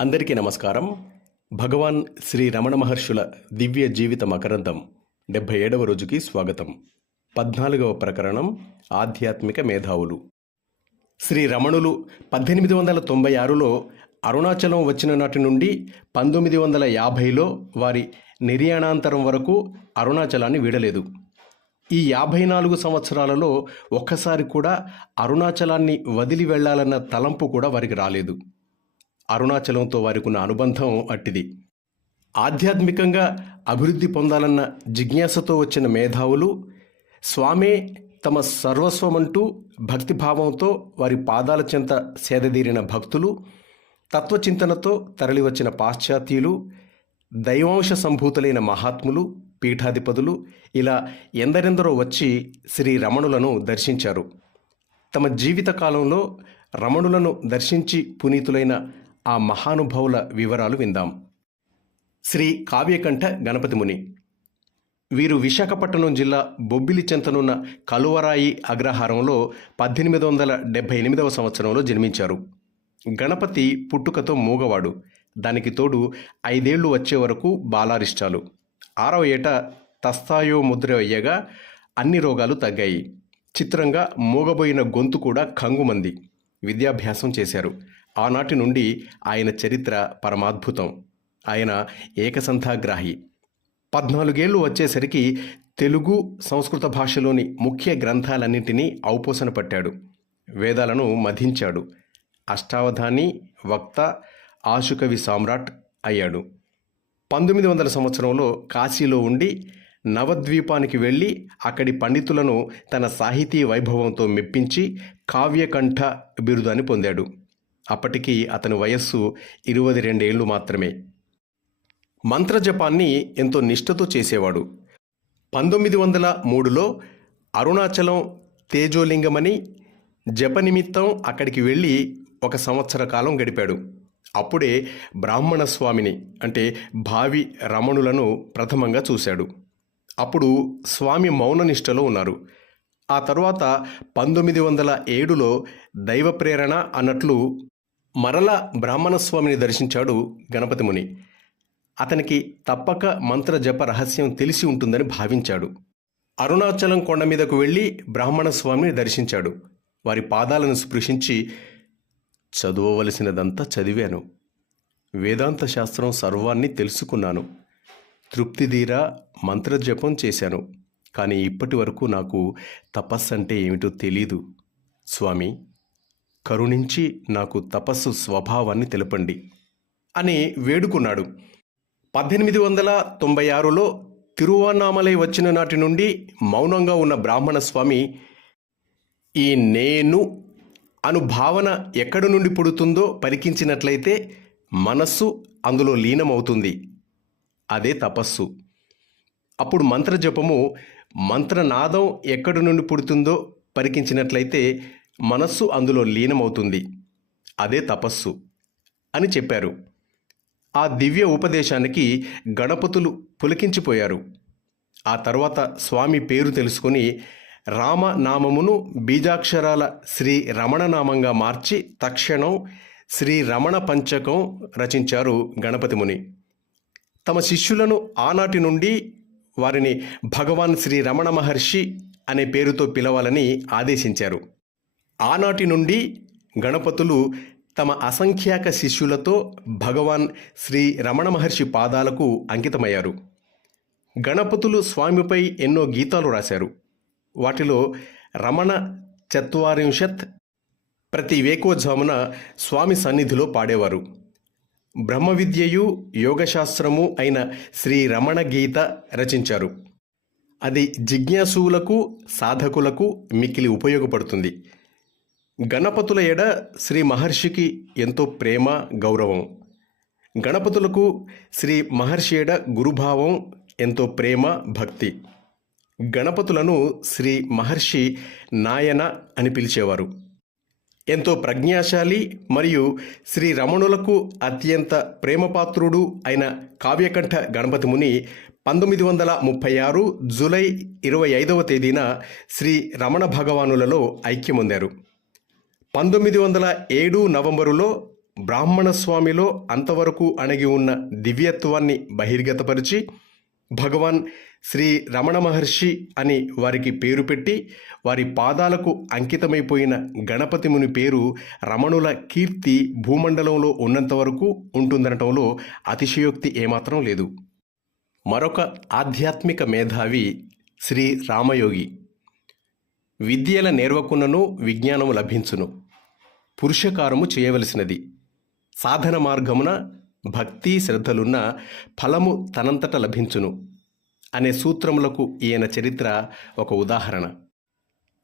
అందరికీ నమస్కారం. భగవాన్ శ్రీ రమణ మహర్షుల దివ్య జీవిత మకరంధం డెబ్భై ఏడవ రోజుకి స్వాగతం. పద్నాలుగవ ప్రకరణం ఆధ్యాత్మిక మేధావులు. శ్రీ రమణులు పద్దెనిమిది వందల తొంభై ఆరులో అరుణాచలం వచ్చిన నాటి నుండి పంతొమ్మిది వందల యాభైలో వారి నిర్యాణాంతరం వరకు అరుణాచలాన్ని వీడలేదు. ఈ యాభై నాలుగు సంవత్సరాలలో ఒక్కసారి కూడా అరుణాచలాన్ని వదిలి వెళ్ళాలన్న తలంపు కూడా వారికి రాలేదు. అరుణాచలంతో వారికి ఉన్న అనుబంధం అట్టిది. ఆధ్యాత్మికంగా అభివృద్ధి పొందాలన్న జిజ్ఞాసతో వచ్చిన మేధావులు స్వామే తమ సర్వస్వమంటూ భక్తిభావంతో వారి పాదాల చెంత సేదదీరిన భక్తులు తత్వచింతనతో తరలివచ్చిన పాశ్చాత్యులు దైవాంశ సంభూతులైన మహాత్ములు పీఠాధిపతులు ఇలా ఎందరెందరో వచ్చి శ్రీ రమణులను దర్శించారు. తమ జీవిత కాలంలో రమణులను దర్శించి పునీతులైన ఆ మహానుభావుల వివరాలు విందాం. శ్రీ కావ్యకంఠ గణపతి ముని. వీరు విశాఖపట్నం జిల్లా బొబ్బిలి చెంతనున్న కలువరాయి అగ్రహారంలో పద్దెనిమిది వందల డెబ్భై ఎనిమిదవ సంవత్సరంలో జన్మించారు. గణపతి పుట్టుకతో మూగవాడు. దానికి తోడు ఐదేళ్ళు వచ్చే వరకు బాలారిష్టాలు. ఆరవ ఏట తస్తాయో ముద్ర అయ్యగా అన్ని రోగాలు తగ్గాయి. చిత్రంగా మూగబోయిన గొంతు కూడా కంగుమంది విద్యాభ్యాసం చేశారు. ఆనాటి నుండి ఆయన చరిత్ర పరమాద్భుతం. ఆయన ఏకసంధాగ్రాహి పద్నాలుగేళ్ళు వచ్చేసరికి తెలుగు సంస్కృత భాషలోని ముఖ్య గ్రంథాలన్నింటినీ ఔపోసన పట్టాడు. వేదాలను మధించాడు. అష్టావధాని వక్త ఆశుకవి సామ్రాట్ అయ్యాడు. పంతొమ్మిది వందల సంవత్సరంలో కాశీలో ఉండి నవద్వీపానికి వెళ్ళి అక్కడి పండితులను తన సాహితీ వైభవంతో మెప్పించి కావ్యకంఠ బిరుదాన్ని పొందాడు. అప్పటికి అతని వయస్సు ఇరవై రెండేళ్ళు మాత్రమే. మంత్రజపాన్ని ఎంతో నిష్ఠతో చేసేవాడు. పంతొమ్మిది వందల మూడులో అరుణాచలం తేజోలింగమని జప నిమిత్తం అక్కడికి వెళ్ళి ఒక సంవత్సర కాలం గడిపాడు. అప్పుడే బ్రాహ్మణ స్వామిని అంటే భావి రమణులను ప్రథమంగా చూశాడు. అప్పుడు స్వామి మౌననిష్టలో ఉన్నారు. ఆ తర్వాత పంతొమ్మిది వందల ఏడులో దైవ ప్రేరణ అన్నట్లు మరల బ్రాహ్మణ స్వామిని దర్శించాడు గణపతి ముని. అతనికి తప్పక మంత్ర జప రహస్యం తెలిసి ఉంటుందని భావించాడు. అరుణాచలం కొండ మీదకు వెళ్ళి బ్రాహ్మణస్వామిని దర్శించాడు. వారి పాదాలను స్పృశించి చదవవలసినదంతా చదివాను. వేదాంత శాస్త్రం సర్వాన్ని తెలుసుకున్నాను. తృప్తిదీరా మంత్రజపం చేశాను. కానీ ఇప్పటి వరకు నాకు తపస్సు అంటే ఏమిటో తెలీదు. స్వామి కరుణించి నాకు తపస్సు స్వభావాన్ని తెలపండి అని వేడుకున్నాడు. పద్దెనిమిది వందల తొంభై ఆరులో తిరువన్నామలై వచ్చిన నాటి నుండి మౌనంగా ఉన్న బ్రాహ్మణ స్వామి ఈ నేను అను భావన ఎక్కడి నుండి పుడుతుందో పరికించినట్లయితే మనస్సు అందులో లీనమవుతుంది. అదే తపస్సు. అప్పుడు మంత్రజపము మంత్రనాదం ఎక్కడి నుండి పుడుతుందో పరికించినట్లయితే మనస్సు అందులో లీనమవుతుంది. అదే తపస్సు అని చెప్పారు. ఆ దివ్య ఉపదేశానికి గణపతులు పులకించిపోయారు. ఆ తర్వాత స్వామి పేరు తెలుసుకొని రామనామమును బీజాక్షరాల శ్రీ రమణనామంగా మార్చి తక్షణం శ్రీ రమణ పంచకం రచించారు గణపతి ముని. తమ శిష్యులను ఆనాటి నుండి వారిని భగవాన్ శ్రీ రమణ మహర్షి అనే పేరుతో పిలవాలని ఆదేశించారు. ఆనాటి నుండి గణపతులు తమ అసంఖ్యాక శిష్యులతో భగవాన్ శ్రీ రమణ మహర్షి పాదాలకు అంకితమయ్యారు. గణపతులు స్వామిపై ఎన్నో గీతాలు రాశారు. వాటిలో రమణ చత్వారింశత్ ప్రతి వేకోజామున స్వామి సన్నిధిలో పాడేవారు. బ్రహ్మ విద్యయు యోగశాస్త్రము అయిన శ్రీ రమణ గీత రచించారు. అది జిజ్ఞాసువులకు సాధకులకు మిక్కిలి ఉపయోగపడుతుంది. గణపతుల ఎడ శ్రీ మహర్షికి ఎంతో ప్రేమ గౌరవం. గణపతులకు శ్రీ మహర్షి ఎడ గురుభావం ఎంతో ప్రేమ భక్తి. గణపతులను శ్రీ మహర్షి నాయన అని పిలిచేవారు. ఎంతో ప్రజ్ఞాశాలి మరియు శ్రీ రమణులకు అత్యంత ప్రేమపాత్రుడు అయిన కావ్యకంఠ గణపతి ముని పంతొమ్మిది వందల ముప్పై ఆరు జూలై ఇరవై ఐదవ తేదీన శ్రీ రమణ భగవానులలో ఐక్యమొందారు. పంతొమ్మిది వందల ఏడు నవంబరులో బ్రాహ్మణ స్వామిలో అంతవరకు అణగి ఉన్న దివ్యత్వాన్ని బహిర్గతపరిచి భగవాన్ శ్రీ రమణ మహర్షి అని వారికి పేరు పెట్టి వారి పాదాలకు అంకితమైపోయిన గణపతి ముని పేరు రమణుల కీర్తి భూమండలంలో ఉన్నంత వరకు ఉంటుందనటంలో అతిశయోక్తి ఏమాత్రం లేదు. మరొక ఆధ్యాత్మిక మేధావి శ్రీ రామయోగి. విద్యల నేర్వకున్నను విజ్ఞానము లభించును. పురుషకారము చేయవలసినది. సాధన మార్గమున భక్తి శ్రద్ధలున్న ఫలము తనంతట లభించును అనే సూత్రములకు ఈయన చరిత్ర ఒక ఉదాహరణ.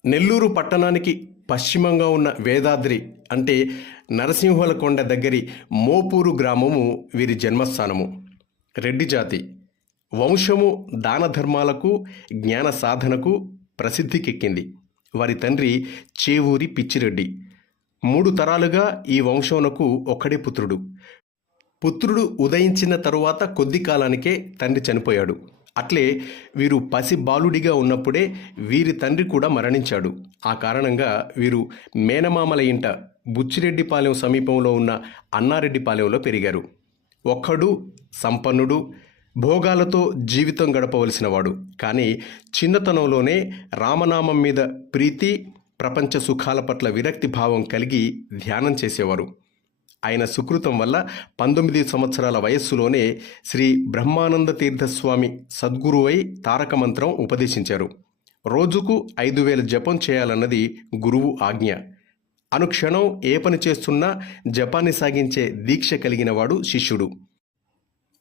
నెల్లూరు పట్టణానికి పశ్చిమంగా ఉన్న వేదాద్రి అంటే నరసింహలకొండ దగ్గరి మోపూరు గ్రామము వీరి జన్మస్థానము. రెడ్డి జాతి. వంశము దాన ధర్మాలకు జ్ఞాన సాధనకు ప్రసిద్ధికెక్కింది. వారి తండ్రి చేవూరి పిచ్చిరెడ్డి. మూడు తరాలుగా ఈ వంశమునకు ఒక్కడే పుత్రుడు. పుత్రుడు ఉదయించిన తరువాత కొద్ది కాలానికే తండ్రి చనిపోయాడు. అట్లే వీరు పసి బాలుడిగా ఉన్నప్పుడే వీరి తండ్రి కూడా మరణించాడు. ఆ కారణంగా వీరు మేనమామల ఇంట బుచ్చిరెడ్డిపాలెం సమీపంలో ఉన్న అన్నారెడ్డిపాలెంలో పెరిగారు. ఒక్కడు సంపన్నుడు భోగాలతో జీవితం గడపవలసినవాడు కానీ చిన్నతనంలోనే రామనామం మీద ప్రీతి ప్రపంచ సుఖాల పట్ల విరక్తి భావం కలిగి ధ్యానం చేసేవారు. ఆయన సుకృతం వల్ల పంతొమ్మిది సంవత్సరాల వయస్సులోనే శ్రీ బ్రహ్మానంద తీర్థస్వామి సద్గురువై తారక మంత్రం ఉపదేశించారు. రోజుకు ఐదు వేల జపం చేయాలన్నది గురువు ఆజ్ఞ. అనుక్షణం ఏ పని చేస్తున్నా జపాన్ని సాగించే దీక్ష కలిగిన వాడు శిష్యుడు.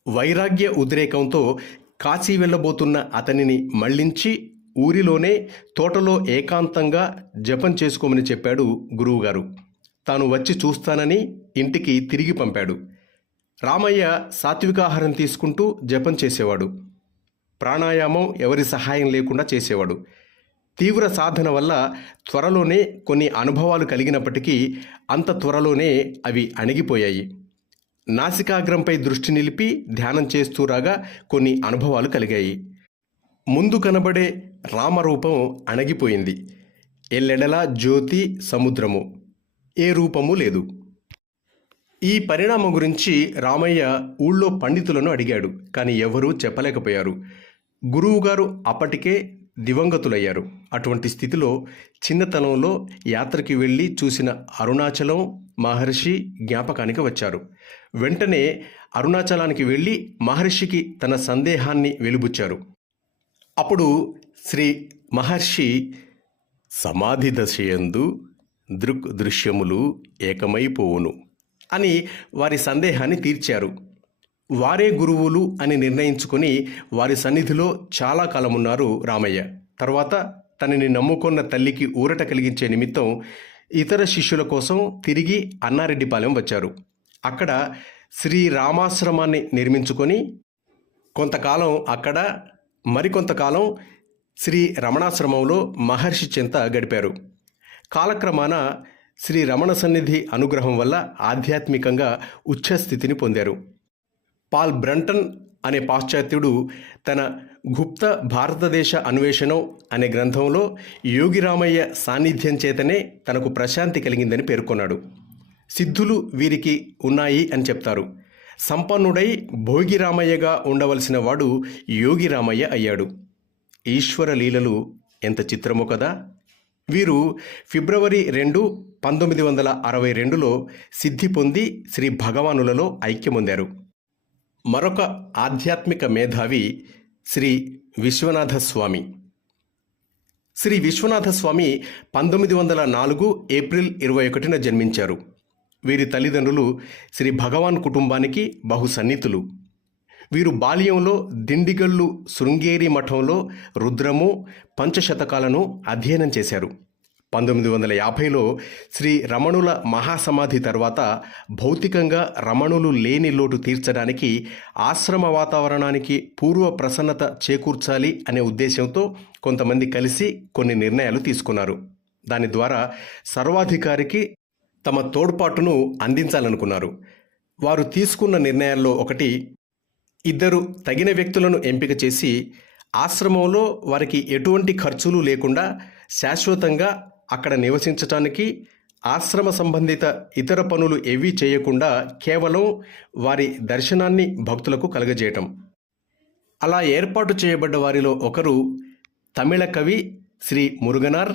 వైరాగ్య ఉద్రేకంతో కాశీ వెళ్ళబోతున్న అతనిని మళ్ళించి ఊరిలోనే తోటలో ఏకాంతంగా జపం చేసుకోమని చెప్పాడు గురువుగారు. తాను వచ్చి చూస్తానని ఇంటికి తిరిగి పంపాడు. రామయ్య సాత్వికాహారం తీసుకుంటూ జపం చేసేవాడు. ప్రాణాయామం ఎవరి సహాయం లేకుండా చేసేవాడు. తీవ్ర సాధన వల్ల త్వరలోనే కొన్ని అనుభవాలు కలిగినప్పటికీ అంత త్వరలోనే అవి అణిగిపోయాయి. నాసికాగ్రంపై దృష్టి నిలిపి ధ్యానం చేస్తూ రాగా కొన్ని అనుభవాలు కలిగాయి. ముందు కనబడే రామరూపం అణగిపోయింది. ఎల్లెడలా జ్యోతి సముద్రము. ఏ రూపము లేదు. ఈ పరిణామం గురించి రామయ్య ఊళ్ళో పండితులను అడిగాడు కానీ ఎవరూ చెప్పలేకపోయారు. గురువుగారు అప్పటికే దివంగతులయ్యారు. అటువంటి స్థితిలో చిన్నతనంలో యాత్రకి వెళ్ళి చూసిన అరుణాచలం మహర్షి జ్ఞాపకానికి వచ్చారు. వెంటనే అరుణాచలానికి వెళ్ళి మహర్షికి తన సందేహాన్ని వెలుబుచ్చారు. అప్పుడు శ్రీ మహర్షి సమాధి దశయందు దృక్ దృశ్యములు ఏకమైపోవును అని వారి సందేహాన్ని తీర్చారు. వారే గురువులు అని నిర్ణయించుకొని వారి సన్నిధిలో చాలా కాలం ఉన్నారు రామయ్య. తర్వాత తనని నమ్ముకున్న తల్లికి ఊరట కలిగించే నిమిత్తం ఇతర శిష్యుల కోసం తిరిగి అన్నారెడ్డిపాలెం వచ్చారు. అక్కడ శ్రీ రామాశ్రమాన్ని నిర్మించుకొని కొంతకాలం అక్కడ మరికొంతకాలం శ్రీ రమణాశ్రమంలో మహర్షి చెంత గడిపారు. కాలక్రమాన శ్రీ రమణ సన్నిధి అనుగ్రహం వల్ల ఆధ్యాత్మికంగా ఉచ్చస్థితిని పొందారు. పాల్ బ్రంటన్ అనే పాశ్చాత్యుడు తన గుప్త భారతదేశ అన్వేషణం అనే గ్రంథంలో యోగిరామయ్య సాన్నిధ్యం చేతనే తనకు ప్రశాంతి కలిగిందని పేర్కొన్నాడు. సిద్ధులు వీరికి ఉన్నాయి అని చెప్తారు. సంపన్నుడై భోగిరామయ్యగా ఉండవలసిన వాడు యోగిరామయ్య అయ్యాడు. ఈశ్వర లీలలు ఎంత చిత్రమో కదా! వీరు ఫిబ్రవరి రెండు పంతొమ్మిది వందల అరవై రెండులో సిద్ధి పొంది శ్రీ భగవానులలో ఐక్యమొందారు. మరొక ఆధ్యాత్మిక మేధావి శ్రీ విశ్వనాథ స్వామి శ్రీ విశ్వనాథ స్వామి పంతొమ్మిది వందల నాలుగు ఏప్రిల్ ఇరవై ఒకటిన జన్మించారు. వీరి తల్లిదండ్రులు శ్రీ భగవాన్ కుటుంబానికి బహు సన్నిహితులు వీరు బాల్యంలో దిండిగల్లు శృంగేరి మఠంలో రుద్రము పంచశతకాలను అధ్యయనం చేశారు. పంతొమ్మిది వందల యాభైలో శ్రీ రమణుల మహాసమాధి తర్వాత భౌతికంగా రమణులు లేని లోటు తీర్చడానికి ఆశ్రమ వాతావరణానికి పూర్వ ప్రసన్నత చేకూర్చాలి అనే ఉద్దేశంతో కొంతమంది కలిసి కొన్ని నిర్ణయాలు తీసుకున్నారు. దాని ద్వారా సర్వాధికారికి తమ తోడ్పాటును అందించాలనుకున్నారు. వారు తీసుకున్న నిర్ణయాల్లో ఒకటి ఇద్దరు తగిన వ్యక్తులను ఎంపిక చేసి ఆశ్రమంలో వారికి ఎటువంటి ఖర్చులు లేకుండా శాశ్వతంగా అక్కడ నివసించటానికి ఆశ్రమ సంబంధిత ఇతర పనులు ఏవీ చేయకుండా కేవలం వారి దర్శనాన్ని భక్తులకు కలగజేయటం. అలా ఏర్పాటు చేయబడ్డ వారిలో ఒకరు తమిళ కవి శ్రీ మురుగనార్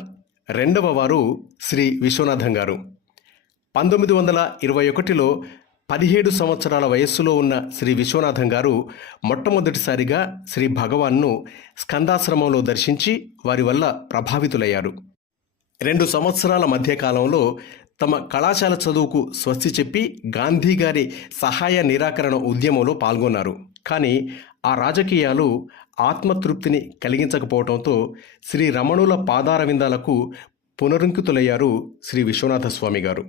రెండవ వారు శ్రీ విశ్వనాథం గారు. పంతొమ్మిది వందల ఇరవై ఒకటిలో పదిహేడు సంవత్సరాల వయస్సులో ఉన్న శ్రీ విశ్వనాథం గారు మొట్టమొదటిసారిగా శ్రీ భగవాన్ను స్కందాశ్రమంలో దర్శించి వారి వల్ల ప్రభావితులయ్యారు. రెండు సంవత్సరాల మధ్యకాలంలో తమ కళాశాల చదువుకు స్వస్తి చెప్పి గాంధీ గారి సహాయ నిరాకరణ ఉద్యమంలో పాల్గొన్నారు. కానీ ఆ రాజకీయాలు ఆత్మతృప్తిని కలిగించకపోవడంతో శ్రీ రమణుల పాదారవిందాలకు పునరుంకితులయ్యారు శ్రీ విశ్వనాథ స్వామి గారు.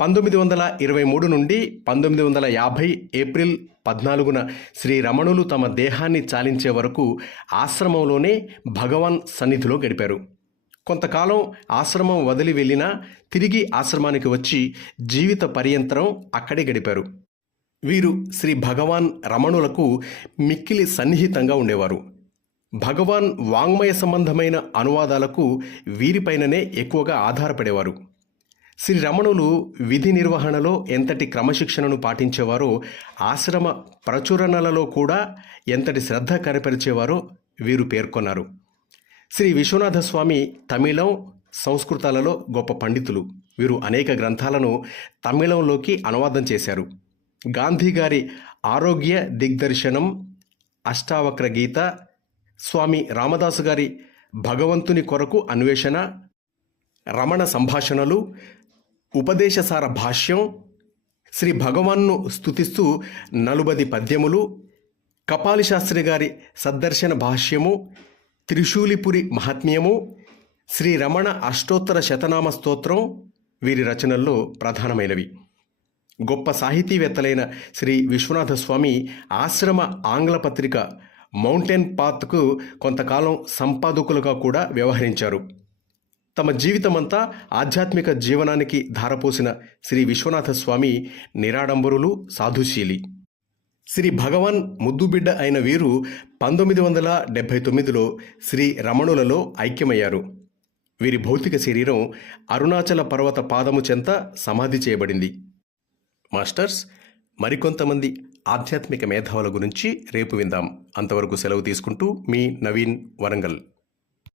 పంతొమ్మిది వందల ఇరవై మూడు నుండి పంతొమ్మిది వందల యాభై ఏప్రిల్ పద్నాలుగున శ్రీ రమణులు తమ దేహాన్ని చాలించే వరకు ఆశ్రమంలోనే భగవాన్ సన్నిధిలో గడిపారు. కొంతకాలం ఆశ్రమం వదిలి వెళ్ళినా తిరిగి ఆశ్రమానికి వచ్చి జీవిత పర్యంతరం అక్కడే గడిపారు. వీరు శ్రీ భగవాన్ రమణులకు మిక్కిలి సన్నిహితంగా ఉండేవారు. భగవాన్ వాంగ్మయ సంబంధమైన అనువాదాలకు వీరిపైననే ఎక్కువగా ఆధారపడేవారు. శ్రీ రమణులు విధి నిర్వహణలో ఎంతటి క్రమశిక్షణను పాటించేవారో ఆశ్రమ ప్రచురణలలో కూడా ఎంతటి శ్రద్ధ కనపరిచేవారో వీరు పేర్కొన్నారు. శ్రీ విశ్వనాథ స్వామి తమిళం సంస్కృతాలలో గొప్ప పండితులు. వీరు అనేక గ్రంథాలను తమిళంలోకి అనువాదం చేశారు. గాంధీ గారి ఆరోగ్య దిగ్దర్శనం అష్టావక్ర గీత స్వామి రామదాసు గారి భగవంతుని కొరకు అన్వేషణ రమణ సంభాషణలు ఉపదేశసార భాష్యం శ్రీ భగవాన్ను స్తుతిస్తూ నలుబది పద్యములు కపాలి శాస్త్రి గారి సద్దర్శన భాష్యము త్రిశూలిపురి మహాత్మ్యము శ్రీ రమణ అష్టోత్తర శతనామ స్తోత్రం వీరి రచనల్లో ప్రధానమైనవి. గొప్ప సాహితీవేత్తలైన శ్రీ విశ్వనాథ స్వామి ఆశ్రమ ఆంగ్ల పత్రిక మౌంటైన్ పాత్కు కొంతకాలం సంపాదకులుగా కూడా వ్యవహరించారు. తమ జీవితమంతా ఆధ్యాత్మిక జీవనానికి ధారపోసిన శ్రీ విశ్వనాథ స్వామి నిరాడంబరులు సాధుశీలి. శ్రీ భగవాన్ ముద్దుబిడ్డ అయిన వీరు పంతొమ్మిది వందల డెబ్భై తొమ్మిదిలో శ్రీ రమణులలో ఐక్యమయ్యారు. వీరి భౌతిక శరీరం అరుణాచల పర్వత పాదము చెంత సమాధి చేయబడింది. మాస్టర్స్ మరికొంతమంది ఆధ్యాత్మిక మేధావుల గురించి రేపు విందాం. అంతవరకు సెలవు తీసుకుంటూ మీ నవీన్ వరంగల్.